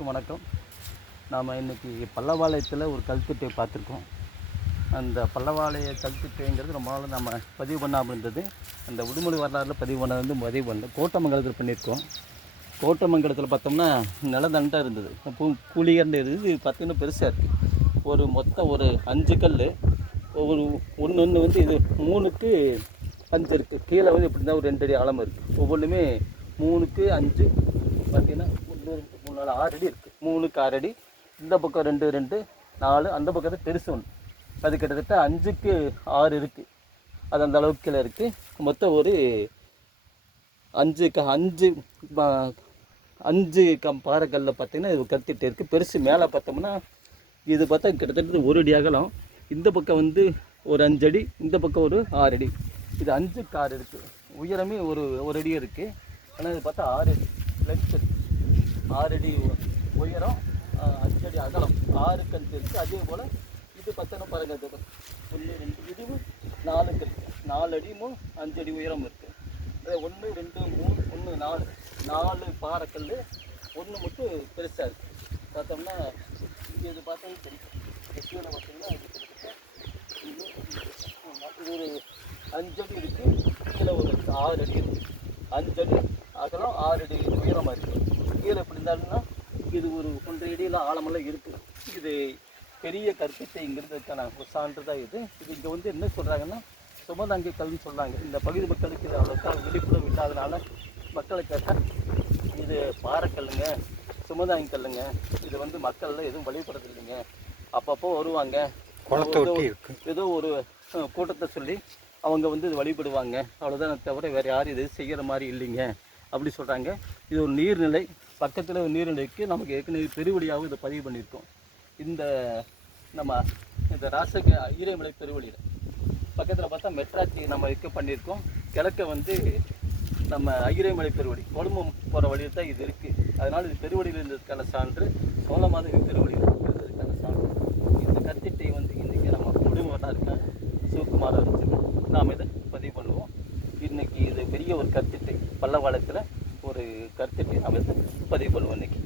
அனைவருக்கும் வணக்கம். நாம் இன்றைக்கி பல்லவாளையத்தில் ஒரு கல்திட்டை பார்த்துருக்கோம். அந்த பல்லவாளைய கல்திட்டைங்கிறது ரொம்ப நாள் நம்ம பதிவு பண்ணாமல் இருந்தது. அந்த உடுமொழி வரலாறுல பதிவு பண்ணது வந்து பதிவு பண்ண கோட்டமங்கலத்தில் பண்ணியிருக்கோம். கோட்டமங்கலத்தில் பார்த்தோம்னா நிலதண்டாக இருந்தது. பூ கூலிகர்னு இருந்தது இது பார்த்தீங்கன்னா பெருசாக இருக்குது ஒரு மொத்தம் ஒரு அஞ்சு கல் ஒரு ஒன்று ஒன்று வந்து இது மூணுக்கு அஞ்சு இருக்குது கீழே வந்து இப்படி தான் ஒரு ரெண்டு அடி ஆழம் இருக்குது ஒவ்வொன்றுமே மூணுக்கு அஞ்சு. பார்த்திங்கன்னா ஒன்று ரெண்டு மூணு நாலு ஆறு அடி இருக்குது மூணுக்கு ஆறு அடி. இந்த பக்கம் ரெண்டு ரெண்டு நாலு அந்த பக்கத்தில் பெருசு ஒன்று அது கிட்டத்தட்ட அஞ்சுக்கு ஆறு இருக்குது அது அந்த அளவுக்கு கீழே இருக்குது மொத்தம் ஒரு அஞ்சு க அஞ்சு அஞ்சு கம் பாறைக்கல்ல பார்த்தீங்கன்னா இது கத்திட்டு இருக்குது பெருசு மேலே பார்த்தோம்னா இது பார்த்தா கிட்டத்தட்ட ஒரு அடி அகலம். இந்த பக்கம் வந்து ஒரு அஞ்சு அடி இந்த பக்கம் ஒரு ஆறு அடி. இது அஞ்சு கார் இருக்குது உயரமே ஒரு ஒரு அடி இருக்குது ஆனால் இது பார்த்தா ஆறு அடி. லென்த் இருக்குது அடி உயரம் அஞ்சடி அஞ்சு அடி அகலம் ஆறு கல் இருக்குது அதே போல் இது பார்த்தோன்னா பாருங்க ஒன்று ரெண்டு இதுவும் நாலு கல் நாலு அடியும் அஞ்சு அடி உயரம் இருக்குது ஒன்று ரெண்டு மூணு ஒன்று நாலு. நாலு பாறைக்கல் ஒன்று மட்டும் பெருசாக இருக்குது பார்த்தோம்னா இங்கே இது பார்த்தோம்னா தெரியும். இந்த கீழே பார்த்தீங்கன்னா இது இது ஒரு அஞ்சடி இருக்குது கீழே ஒரு ஆறு அடி இருக்குது அஞ்சடி அகலம் ஆறு அடி உயரமாக இருக்குது கீழே எப்படி இருந்தாலும்னா இது ஒரு ஒன்றரை அடியில் ஆழமெல்லாம் இருக்குது இது பெரிய கற்பிட்டைங்கிறதுக்கான ஒரு சான்று தான் இது. இது இங்கே வந்து என்ன சொல்கிறாங்கன்னா சுமதாங்கி கல்வின்னு சொல்கிறாங்க இந்த பகுதி மக்களுக்கு இது அவ்வளோக்கா விழிப்புணர்வு இல்லாதனால மக்களை கேட்டால் இது பாறைக்கல்லுங்க சுமதாங்கி கல்லுங்க இது வந்து மக்கள்லாம் எதுவும் வழிபடுறது இல்லைங்க அப்பப்போ வருவாங்க. ஏதோ- ஒரு கூட்டத்தை சொல்லி அவங்க வந்து இது வழிபடுவாங்க. அவ்வளோதான் தவிர வேறு யாரும் இது செய்கிற மாதிரி இல்லைங்க. அப்படி சொல்கிறாங்க இது ஒரு நீர்நிலை பக்கத்தில் நீர்நிலைக்கு நமக்கு ஏற்கனவே பெருவழியாகவும் இதை பதிவு பண்ணியிருக்கோம். இந்த நம்ம இந்த ராசக ஈரைமலை பெருவழியில். பக்கத்தில் பார்த்தா மெட்ராச்சி நம்ம வைக்க பண்ணியிருக்கோம். கிழக்க வந்து நம்ம ஐயரைமலை பெருவழி. கொழும்பு போகிற வழியில் தான் இது இருக்குது அதனால் இது பெருவழியில் இருந்ததுக்கான சான்று சோழ சோழமாதவி பெருவழியில் இருந்ததுக்கான சான்று. இந்த கத்திட்டை வந்து இன்றைக்கி நம்ம குடும்பம் இருக்கேன் சிவகுமார் வச்சுருக்கோம் நாம் இதை பதிவு பண்ணுவோம். இன்றைக்கி இது பெரிய ஒரு கத்திட்டை பல்லவாளத்தில் ஒரு கத்திட்டை நாம் இதை பதிவு பண்ணுவோம் இன்னைக்கு